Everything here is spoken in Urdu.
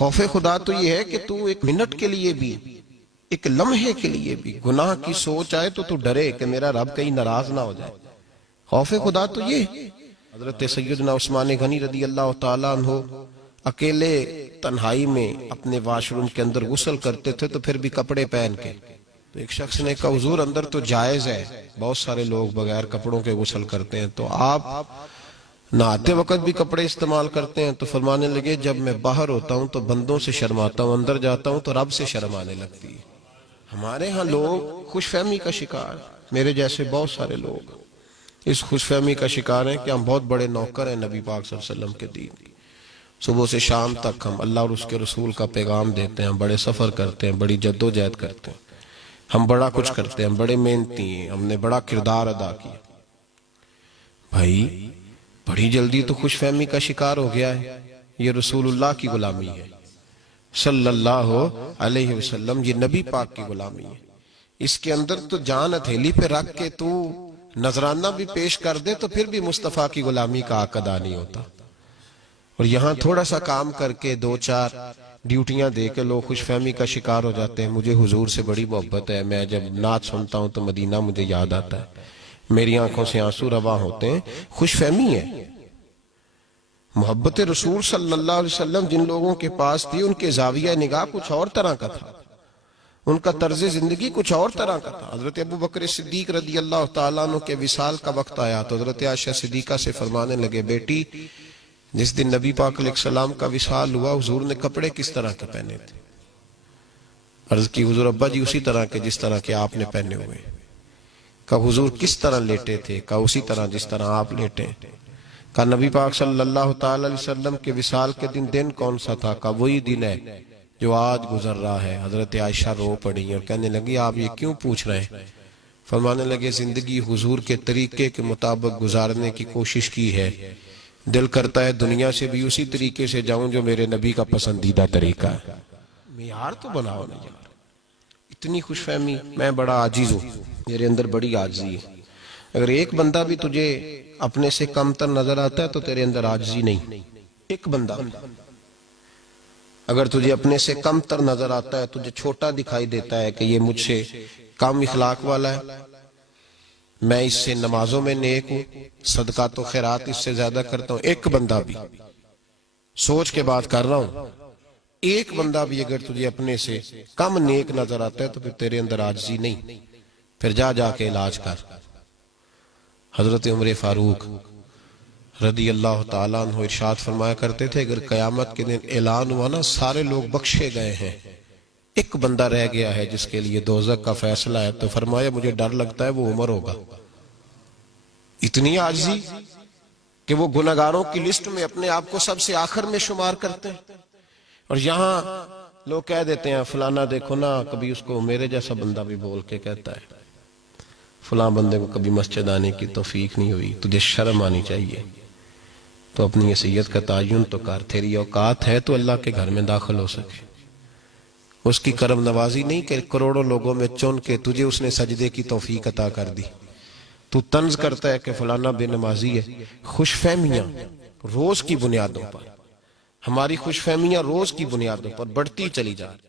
خوف خدا تو یہ ہے کہ تو ایک منٹ کے لیے بھی، ایک لمحے کے لیے بھی گناہ کی سوچ آئے تو ڈرے کہ میرا رب کہیں ناراض نہ ہو جائے۔ خوف خدا تو یہ۔ حضرت سیدنا عثمان غنی رضی اللہ تعالیٰ عنہ اکیلے تنہائی میں اپنے واش روم کے اندر غسل کرتے تھے تو پھر بھی کپڑے پہن کے، تو ایک شخص نے کہا حضور اندر تو جائز ہے، بہت سارے لوگ بغیر کپڑوں کے غسل کرتے ہیں، تو آپ نہاتے وقت بھی کپڑے استعمال کرتے ہیں؟ تو فرمانے لگے جب میں باہر ہوتا ہوں تو بندوں سے شرماتا ہوں، اندر جاتا ہوں تو رب سے شرم آنے لگتی ہے۔ ہمارے ہاں لوگ خوش فہمی کا شکار، میرے جیسے بہت سارے لوگ اس خوش فہمی کا شکار ہیں کہ ہم بہت بڑے نوکر ہیں نبی پاک صلی اللہ علیہ وسلم کے دین۔ صبح سے شام تک ہم اللہ اور اس کے رسول کا پیغام دیتے ہیں، ہم بڑے سفر کرتے ہیں، بڑی جد و جہد کرتے ہیں، ہم بڑا کچھ کرتے ہیں، ہم بڑے محنتی ہیں، ہم نے بڑا کردار ادا کیا۔ بھائی بڑی جلدی تو خوش فہمی کا شکار ہو گیا ہے۔ یہ رسول اللہ کی غلامی ہے صلی اللہ علیہ وسلم، یہ نبی پاک کی غلامی ہے۔ اس کے اندر تو جان ہتھیلی پہ رکھ کے تو نذرانہ بھی پیش کر دے تو پھر بھی مصطفیٰ کی غلامی کا حق ادا نہیں ہوتا۔ اور یہاں تھوڑا سا کام کر کے دو چار ڈیوٹیاں دے کے لوگ خوش فہمی کا شکار ہو جاتے ہیں۔ مجھے حضور سے بڑی محبت ہے، میں جب نعت سنتا ہوں تو مدینہ مجھے یاد آتا ہے، میری آنکھوں سے آنسو رواں ہوتے ہیں۔ خوش فہمی ہے۔ محبت رسول صلی اللہ علیہ وسلم جن لوگوں کے پاس تھی ان کے زاویہ نگاہ کچھ اور طرح کا تھا، ان کا طرز زندگی کچھ اور طرح کا تھا۔ حضرت ابو بکر صدیق رضی اللہ تعالیٰ عنہ کے وصال کا وقت آیا تو حضرت عائشہ صدیقہ سے فرمانے لگے بیٹی جس دن نبی پاک علیہ السلام کا وصال ہوا حضور نے کپڑے کس طرح کے پہنے تھے؟ عرض کی حضور ابا جی اسی طرح کے جس طرح کے آپ نے پہنے ہوئے۔ کہا حضور کس طرح لیٹے تھے؟ کہا اسی طرح جس طرح آپ لیٹے۔ کہا نبی پاک صلی اللہ تعالی علیہ وسلم کے وصال کے دن کون سا تھا؟ کہا وہی دن ہے جو آج گزر رہا ہے۔ حضرت عائشہ رو پڑی اور کہنے لگی آپ یہ کیوں پوچھ رہے ہیں؟ فرمانے لگے زندگی حضور کے طریقے کے مطابق گزارنے کی کوشش کی ہے، دل کرتا ہے دنیا سے بھی اسی طریقے سے جاؤں جو میرے نبی کا پسندیدہ طریقہ ہے۔ معیار تو بناؤ نا یار، اتنی خوش فہمی۔ میں بڑا عاجز ہوں، میرے اندر بڑی عاجزی ہے۔ اگر ایک بندہ بھی تجھے اپنے سے کم تر نظر آتا ہے تو تیرے اندر عاجزی نہیں۔ ایک بندہ اگر تجھے اپنے سے کم تر نظر آتا ہے، تجھے چھوٹا دکھائی دیتا ہے کہ یہ مجھ سے کم اخلاق والا ہے، میں اس سے نمازوں میں نیک ہوں، صدقات و خیرات اس سے زیادہ کرتا ہوں، ایک بندہ بھی، سوچ کے بات کر رہا ہوں، ایک بندہ بھی اگر تجھے اپنے سے کم نیک نظر آتا ہے تو پھر تیرے اندر عاجزی نہیں، پھر جا کے علاج کر۔ حضرت عمر فاروق رضی اللہ تعالیٰ عنہ ارشاد فرمایا کرتے تھے اگر قیامت کے دن اعلان ہوا نا سارے لوگ بخشے گئے ہیں، ایک بندہ رہ گیا ہے جس کے لیے دوزخ کا فیصلہ ہے، تو فرمایا مجھے ڈر لگتا ہے وہ عمر ہوگا۔ اتنی عاجزی کہ وہ گناہگاروں کی لسٹ میں اپنے آپ کو سب سے آخر میں شمار کرتے ہیں۔ اور یہاں لوگ کہہ دیتے ہیں فلانا دیکھو نا، کبھی اس کو میرے جیسا بندہ بھی بول کے کہتا ہے فلاں بندے کو کبھی مسجد آنے کی توفیق نہیں ہوئی، تجھے شرم آنی چاہیے، تو اپنی حیثیت کا تعین تو کر، تیری اوقات ہے تو اللہ کے گھر میں داخل ہو سکے۔ اس کی کرم نوازی نہیں کہ کروڑوں لوگوں میں چن کے تجھے اس نے سجدے کی توفیق عطا کر دی، تو طنز کرتا ہے کہ فلانا بے نمازی ہے۔ خوش فہمیاں روز کی بنیادوں پر، ہماری خوش فہمیاں روز کی بنیادوں پر بڑھتی چلی جا رہی۔